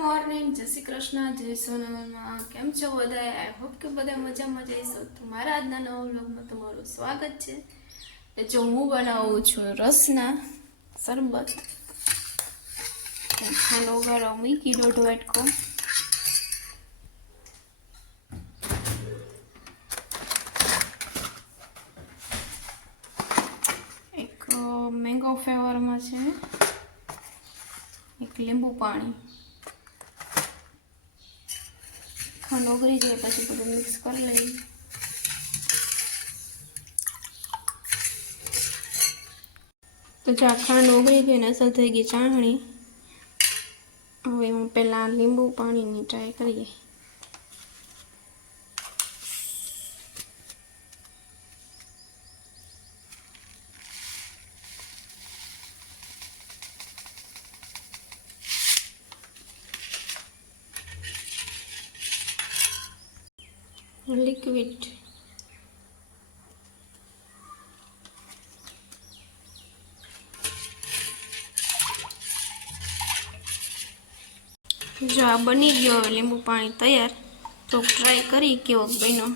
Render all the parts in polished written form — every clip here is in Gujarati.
મોર્નિંગ, જય શ્રી કૃષ્ણ, જય સોનલમાં. કેમ છો બધા? આઈ હોપ કે બધા મજામાં જઈશો. તો મારા આજના નવા વ્લોગમાં તમારું સ્વાગત છે. જો હું બનાવું છું રસના શરબત. ખાંડ ઓગાળવા મૂકી 1.5 વાટકો. એક મેંગો ફ્લેવરમાં છે, એક લીંબુ પાણી. ખાંડ ઓગળી જાય પછી બધું મિક્સ કરી લઈએ. તો જો ખાંડ ઓગળી ગઈ ને અસર થઈ ગઈ ચાસણી. હવે હું પહેલાં લીંબુ પાણીની ટ્રાય કરીએ. લિક્વિડ જો આ બની ગયો લીંબુ પાણી તૈયાર. તો ટ્રાય કરી કેવો બન્યો.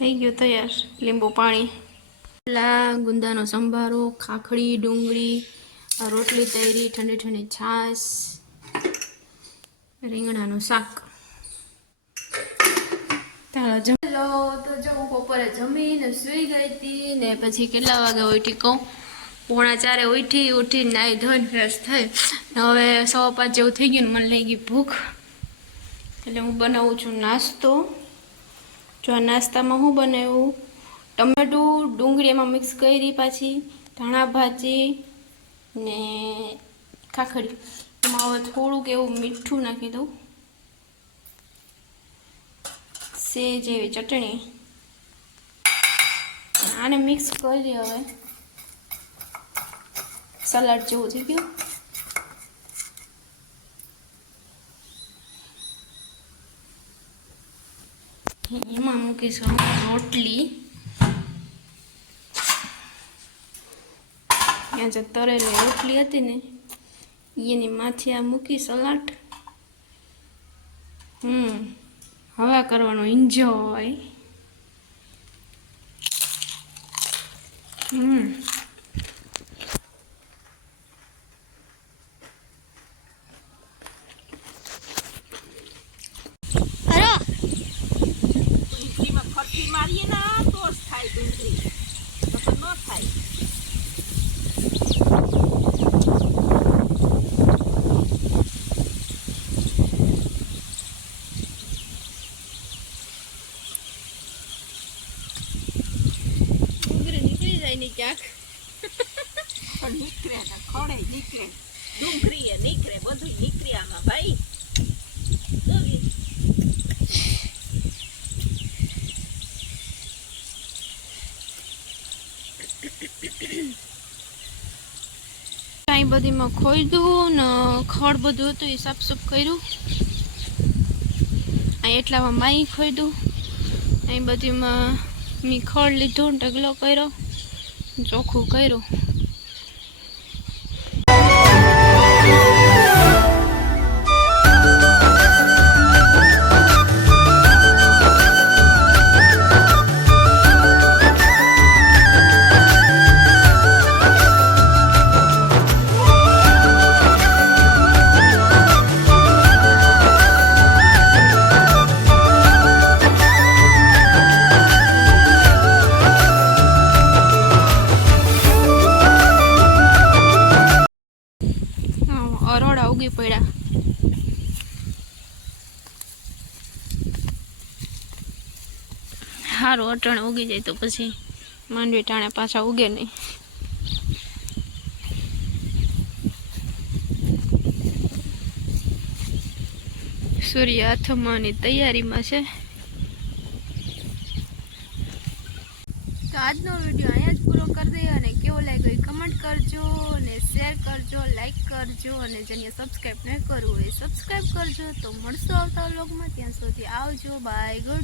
થઈ ગયું તૈયાર લીંબુ પાણી. ગુંદાનો સંભારો, ખાખડી, ડુંગળી, રોટલી તૈરી, ઠંડી ઠંડી છાશ, રીંગણાનું શાક. ચાલો તો જો હું બપોરે જમીને સૂઈ ગઈ હતી ને પછી કેટલા વાગે ઉઠી કહું, 3:45 ઉઠીને નાહી ધોઈને ફ્રેશ થઈ. હવે 5:15 જેવું થઈ ગયું ને મને લઈ ગઈ ભૂખ. એટલે હું બનાવું છું નાસ્તો. જો આ નાસ્તામાં હું બનાવ્યું, ટમેટું ડુંગળી એમાં મિક્સ કરી, પાછી ધાણા ભાજી ને ખાખડી. એમાં હવે થોડુંક એવું મીઠું નાખી દઉં, સેજ એવી ચટણી. આને મિક્સ કરી હવે સલાડ જેવું થઈ ગયું. એમાં મૂકીશું રોટલી. ત્યાં જે તળેલી રોટલી હતી ને એની માથે આ મૂકી સલાડ. હવા કરવાનો એન્જોય. મારીએ ના તો જ થાય ડુંગળી, ન થાય. ડુંગળી નીકળી જાય ને ક્યાંક. પણ નીકળે ને ખડે નીકળે, ડુંગળી એ નીકળે, બધું નીકળે આમાં ભાઈ. કાંઈ બધીમાં ખોઈદું ને ખડ બધું હતું એ સાફ કર્યું. અહીં એટલામાં માઈ ખોઈદું. અહીં બધીમાં મેં ખડ લીધું, ઢગલો કર્યો, ચોખ્ખું કર્યું. અરોડા ઉગી પડ્યા. સારું અટાણે ઉગી જાય તો પછી માંડવી ટાણે પાછા ઉગે નહીં. સૂર્ય આથમવાની તૈયારીમાં છે. તો આજનો વિડીયો અહીંયા જ પૂરો કરી દઈએ અને કેવો લાગ્યો એ કમેન્ટ કરજો અને શેર કરજો, લાઈક કરજો અને જેને સબસ્ક્રાઈબ ન કરવું હોય સબસ્ક્રાઈબ કરજો. તો મળશું આવતા વ્લોગમાં, ત્યાં સુધી આવજો, બાય, ગુડ.